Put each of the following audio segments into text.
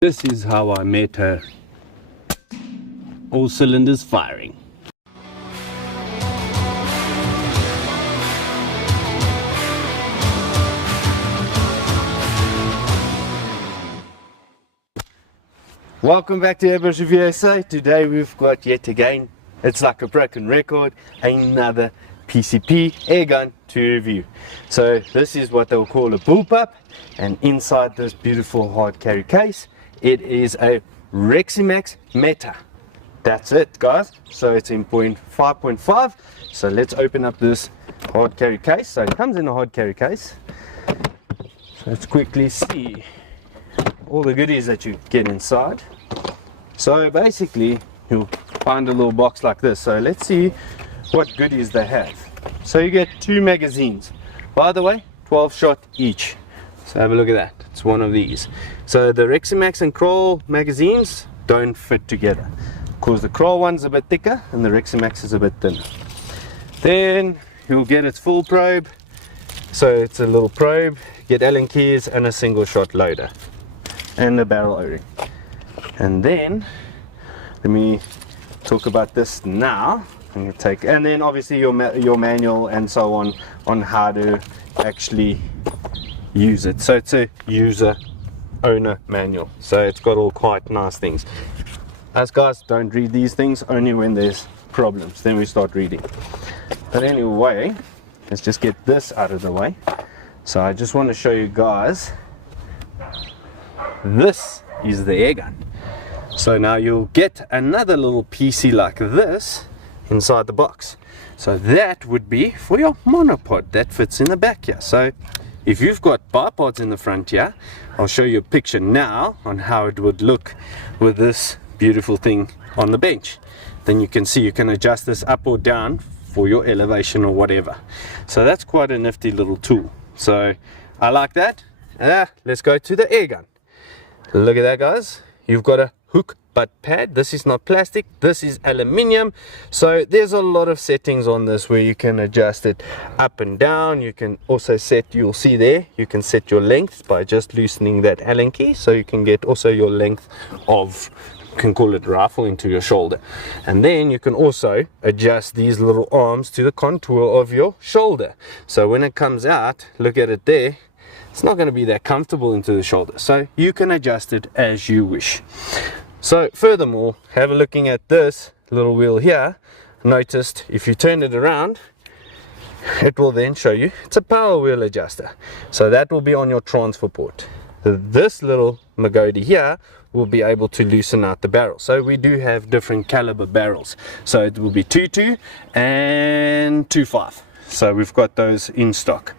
This is how I met her. All cylinders firing. Welcome back to Airbrush Review USA. Today we've got yet again, it's like a broken record, another PCP airgun to review. So this is what they'll call a bullpup, and inside this beautiful hard carry case, it is a Reximex Meta. That's it, guys. So it's in 5.5. So let's open up this hard carry case. So it comes in a hard carry case. So let's quickly see all the goodies that you get inside. So basically you'll find a little box like this. So let's see what goodies they have. So you get 2 magazines, by the way, 12 shot each. So have a look at that. It's one of these. So the Reximex and Kroll magazines don't fit together because the Kroll one's a bit thicker and the Reximex is a bit thinner. Then you'll get its full probe. So it's a little probe, get Allen keys and a single shot loader and a barrel O-ring. And then let me talk about this now. And then obviously your manual and so on how to actually use it. So it's a user owner manual, so it's got all quite nice things. Us guys don't read these things, only when there's problems, then we start reading. But anyway, let's just get this out of the way. So I just want to show you guys, this is the airgun. So now you'll get another little PC like this inside the box. So that would be for your monopod that fits in the back here. So if you've got bipods in the front here, I'll show you a picture now on how it would look with this beautiful thing on the bench. Then you can see you can adjust this up or down for your elevation or whatever. So that's quite a nifty little tool. So I like that. Let's go to the airgun. Look at that, guys. You've got a hook butt pad. This is not plastic, this is aluminium. So there's a lot of settings on this where you can adjust it up and down. You can also set, you'll see there, you can set your length by just loosening that Allen key, so you can get also your length of, you can call it rifle, into your shoulder. And then you can also adjust these little arms to the contour of your shoulder. So when it comes out, look at it there, it's not going to be that comfortable into the shoulder, so you can adjust it as you wish. So furthermore, have a looking at this little wheel here. Noticed if you turn it around, it will then show you it's a power wheel adjuster, so that will be on your transfer port. This little magoti here will be able to loosen out the barrel. So we do have different caliber barrels, so it will be 2.2 and 2.5. so we've got those in stock.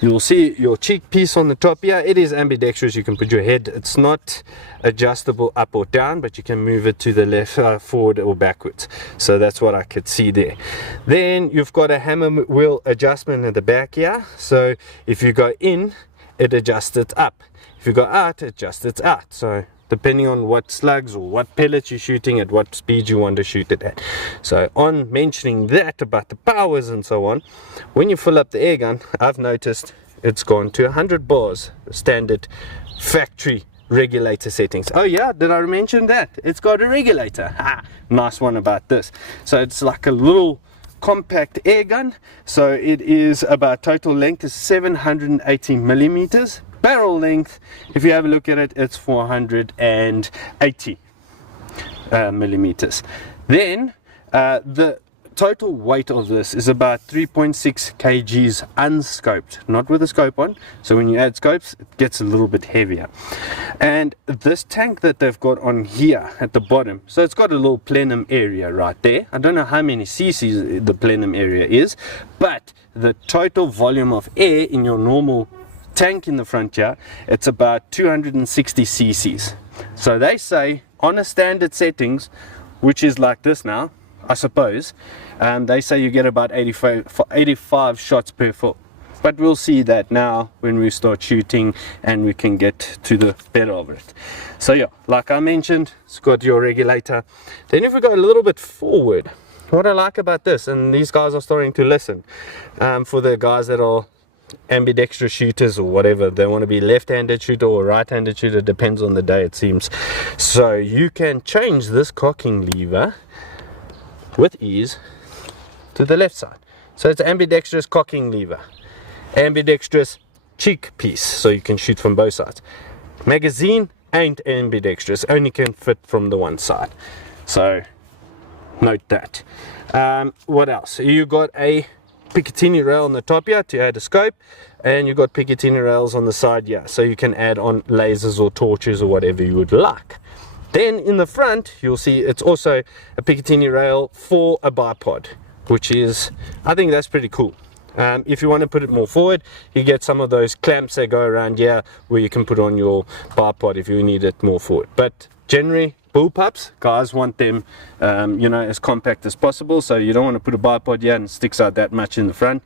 You'll see your cheek piece on the top here. It is ambidextrous. You can put your head, it's not adjustable up or down, but you can move it to the left, forward or backwards. So that's what I could see there. Then you've got a hammer wheel adjustment in the back here. So if you go in, it adjusts it up. If you go out, it adjusts it out. So depending on what slugs or what pellets you're shooting, at what speed you want to shoot it at. So on mentioning that about the powers and so on, when you fill up the airgun, I've noticed it's gone to 100 bars, standard factory regulator settings. Oh yeah, did I mention that? It's got a regulator. Nice one about this. So it's like a little compact airgun. So it is about, total length is 780 millimeters. Barrel length, if you have a look at it, it's 480 millimeters. Then the total weight of this is about 3.6 kgs unscoped, not with a scope on. So when you add scopes, it gets a little bit heavier. And this tank that they've got on here at the bottom, so it's got a little plenum area right there. I don't know how many cc's the plenum area is, but the total volume of air in your normal tank in the front here, it's about 260 cc's. So they say on a standard settings, which is like this now, I suppose, they say you get about 85 shots per full. But we'll see that now when we start shooting and we can get to the better of it. So yeah, like I mentioned, it's got your regulator. Then if we go a little bit forward, what I like about this, and these guys are starting to listen, for the guys that are ambidextrous shooters or whatever. They want to be left-handed shooter or right-handed shooter, depends on the day, it seems. So you can change this cocking lever with ease to the left side. So it's ambidextrous cocking lever, ambidextrous cheek piece, so you can shoot from both sides. Magazine ain't ambidextrous, only can fit from the one side, so note that. What else? You got a Picatinny rail on the top here to add a scope, and you got Picatinny rails on the side here, so you can add on lasers or torches or whatever you would like. Then in the front you'll see it's also a Picatinny rail for a bipod, which is, I think that's pretty cool. If you want to put it more forward, you get some of those clamps that go around here where you can put on your bipod if you need it more forward. But generally, bullpups, guys want them you know, as compact as possible, so you don't want to put a bipod here and it sticks out that much in the front,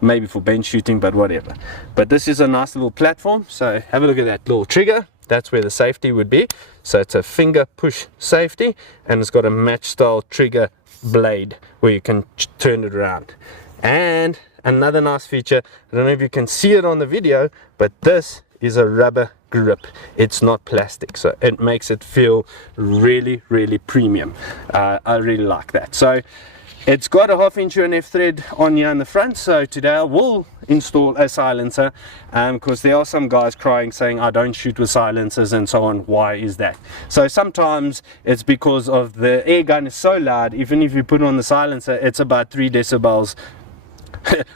maybe for bench shooting, but whatever. But this is a nice little platform, so have a look at that little trigger. That's where the safety would be. So it's a finger push safety, and it's got a match style trigger blade where you can turn it around. And another nice feature, I don't know if you can see it on the video, but this is a rubber grip. It's not plastic, so it makes it feel really, really premium. I really like that. So it's got a 1/2 inch UNF thread on here in the front, so today I will install a silencer, because there are some guys crying saying I don't shoot with silencers and so on. Why is that? So sometimes it's because of the air gun is so loud, even if you put on the silencer, it's about 3 decibels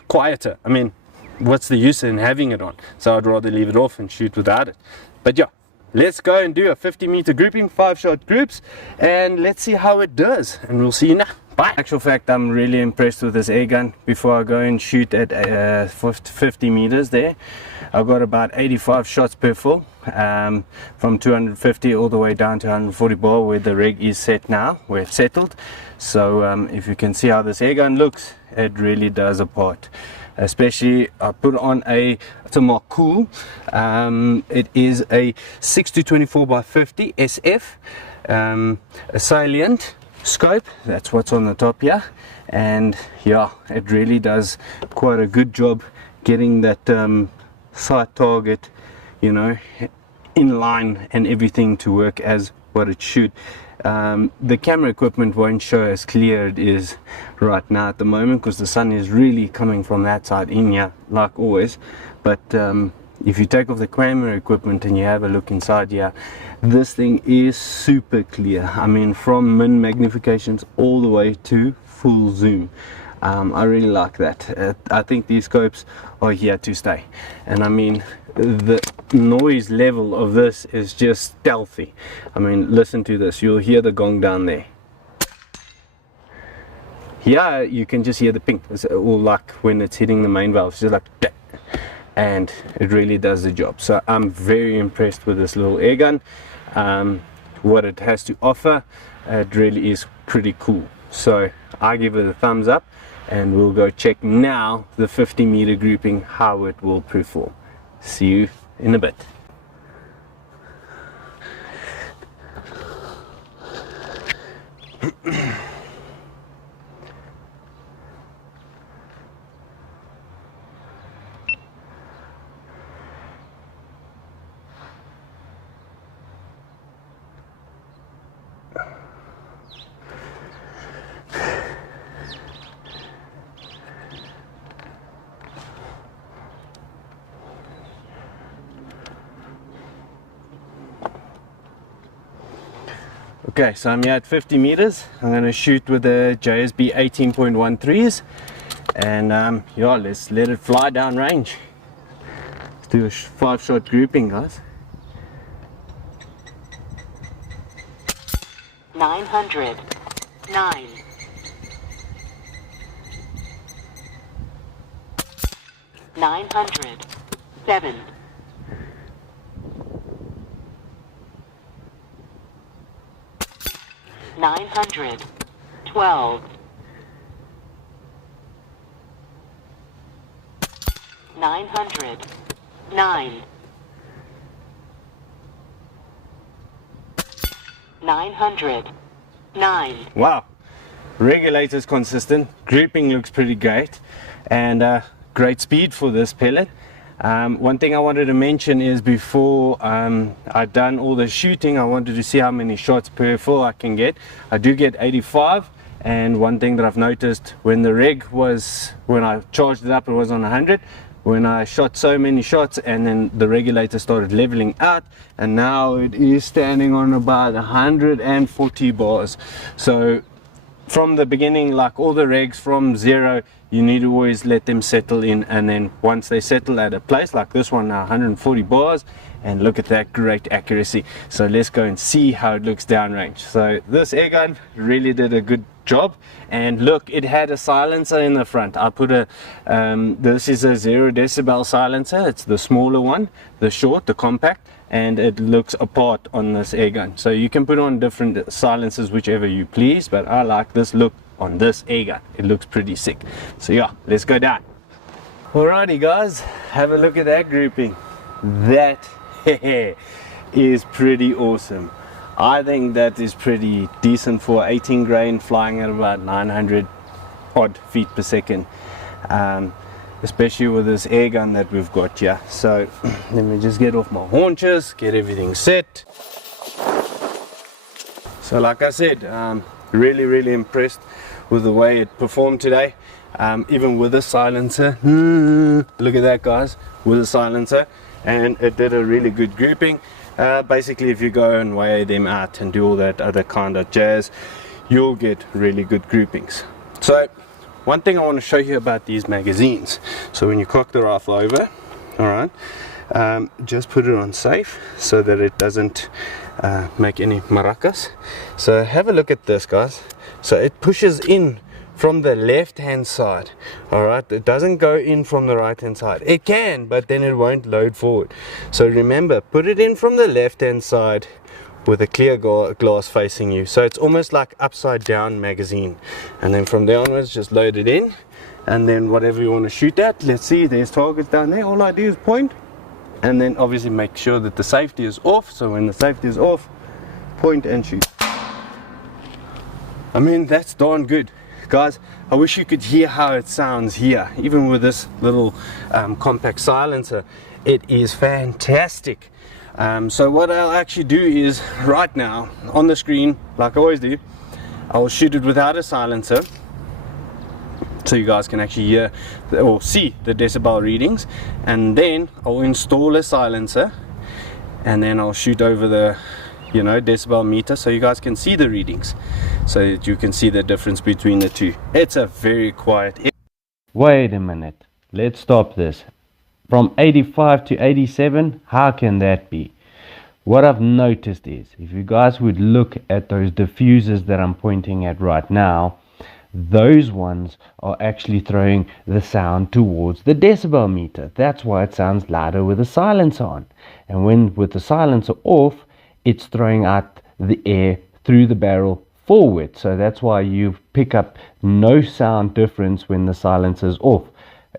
quieter. I mean, what's the use in having it on? So I'd rather leave it off and shoot without it. But yeah, let's go and do a 50-meter grouping, 5-shot groups, and let's see how it does, and we'll see you now. Bye. In actual fact, I'm really impressed with this air gun. Before I go and shoot at 50 meters there, I've got about 85 shots per full, from 250 all the way down to 140 ball where the rig is set now, where it's settled. So if you can see how this air gun looks, it really does a part. Especially I put on it's a Mark Cool, it is a 6-24x50 SF, a salient scope, that's what's on the top here, and yeah, it really does quite a good job getting that sight target, you know, in line and everything to work as what it should. The camera equipment won't show as clear it is right now at the moment because the sun is really coming from that side in here like always, but if you take off the camera equipment and you have a look inside here, this thing is super clear. I mean, from min magnifications all the way to full zoom. I really like that. I think these scopes are here to stay, and I mean the noise level of this is just stealthy. I mean, listen to this, you'll hear the gong down there. Here you can just hear the ping, or like when it's hitting the main valve, it's just like that. And it really does the job. So I'm very impressed with this little air gun. What it has to offer, it really is pretty cool. So I give it a thumbs up, and we'll go check now the 50-meter grouping, how it will perform. See you in a bit. Okay, so I'm here at 50 meters. I'm going to shoot with the JSB 18.13s, and yeah, let's let it fly down range. Let's do a 5-shot grouping, guys. 900, 9, 900, 7, 900, 12, 900, 9, 900, 9. Wow, regulator's consistent, grouping looks pretty great, and great speed for this pellet. One thing I wanted to mention is before I'd done all the shooting, I wanted to see how many shots per fill I can get. I do get 85, and one thing that I've noticed, when the reg was, when I charged it up, it was on 100. When I shot so many shots and then the regulator started leveling out, and now it is standing on about 140 bars. So from the beginning, like all the regs from 0, you need to always let them settle in, and then once they settle at a place like this one now, 140 bars, and look at that great accuracy. So let's go and see how it looks downrange. So this air gun really did a good job, and look, it had a silencer in the front. I put a this is a 0 decibel silencer. It's the smaller one, the short, the compact, and it looks apart on this air gun. So you can put on different silencers whichever you please, but I like this look on this air gun. It looks pretty sick. So yeah, let's go down. Alrighty guys, have a look at that grouping. That is pretty awesome. I think that is pretty decent for 18 grain flying at about 900 odd feet per second, especially with this air gun that we've got here. So let me just get off my haunches, get everything set. So like I said, really impressed with the way it performed today, even with a silencer. Look at that guys, with a silencer, and it did a really good grouping. Basically, if you go and weigh them out and do all that other kind of jazz, you'll get really good groupings. So one thing I want to show you about these magazines, so when you cock the rifle over, alright, just put it on safe so that it doesn't make any maracas. So have a look at this guys. So it pushes in from the left hand side, alright, it doesn't go in from the right hand side. It can, but then it won't load forward. So remember, put it in from the left hand side with a clear glass facing you, so it's almost like upside down magazine, and then from there onwards just load it in, and then whatever you want to shoot at, let's see, there's targets down there. All I do is point, and then obviously make sure that the safety is off. So when the safety is off, point and shoot. I mean, that's darn good. Guys, I wish you could hear how it sounds here, even with this little compact silencer. It is fantastic. So what I'll actually do is, right now on the screen, like I always do, I will shoot it without a silencer, so you guys can actually hear or see the decibel readings, and then I'll install a silencer, and then I'll shoot over the decibel meter so you guys can see the readings, so that you can see the difference between the two. It's a very quiet. Wait a minute, let's stop this. From 85 to 87, how can that be? What I've noticed is, if you guys would look at those diffusers that I'm pointing at right now, those ones are actually throwing the sound towards the decibel meter. That's why it sounds louder with the silencer on, and when with the silencer off, it's throwing out the air through the barrel forward. So that's why you pick up no sound difference when the silencer is off.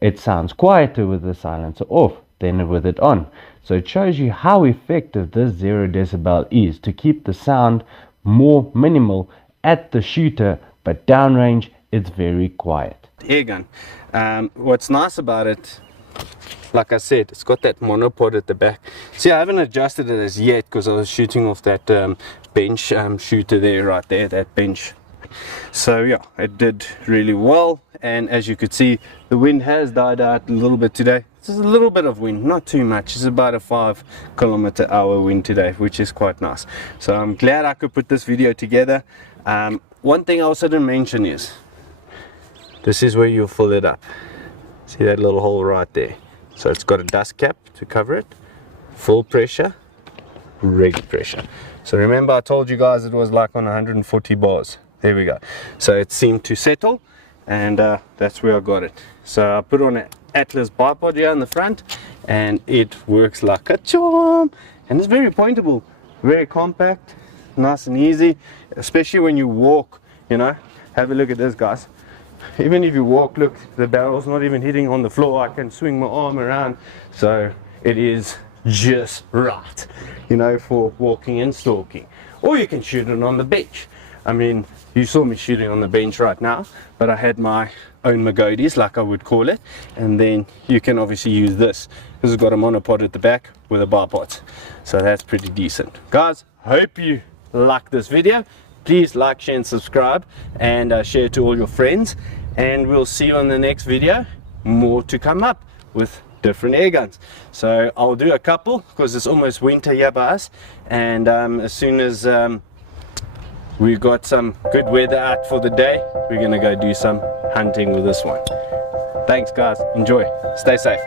It sounds quieter with the silencer off than with it on. So it shows you how effective this 0 decibel is to keep the sound more minimal at the shooter, but downrange it's very quiet. Air gun. What's nice about it, like I said, it's got that monopod at the back. See, I haven't adjusted it as yet because I was shooting off that bench shooter there, right there, that bench. So yeah, it did really well, and as you could see, the wind has died out a little bit today. It's a little bit of wind, not too much. It's about a 5 km/h wind today, which is quite nice. So I'm glad I could put this video together. One thing I also didn't mention is, this is where you'll fill it up. See that little hole right there? So it's got a dust cap to cover it, full pressure, reg pressure. So remember I told you guys it was like on 140 bars. There we go. So it seemed to settle, and that's where I got it. So I put on an Atlas bipod here in the front, and it works like a charm, and it's very pointable, very compact, nice and easy, especially when you walk. Have a look at this guys. Even if you walk, look, the barrel's not even hitting on the floor. I can swing my arm around, so it is just right, for walking and stalking. Or you can shoot it on the bench. I mean, you saw me shooting on the bench right now, but I had my own Magodis, like I would call it, and then you can obviously use this because it's got a monopod at the back with a bipod, so that's pretty decent. Guys, hope you like this video. Please like, share and subscribe, and share it to all your friends, and we'll see you on the next video. More to come up with different air guns. So I'll do a couple because it's almost winter here by us, and as soon as we've got some good weather out for the day, we're gonna go do some hunting with this one. Thanks guys, enjoy, stay safe.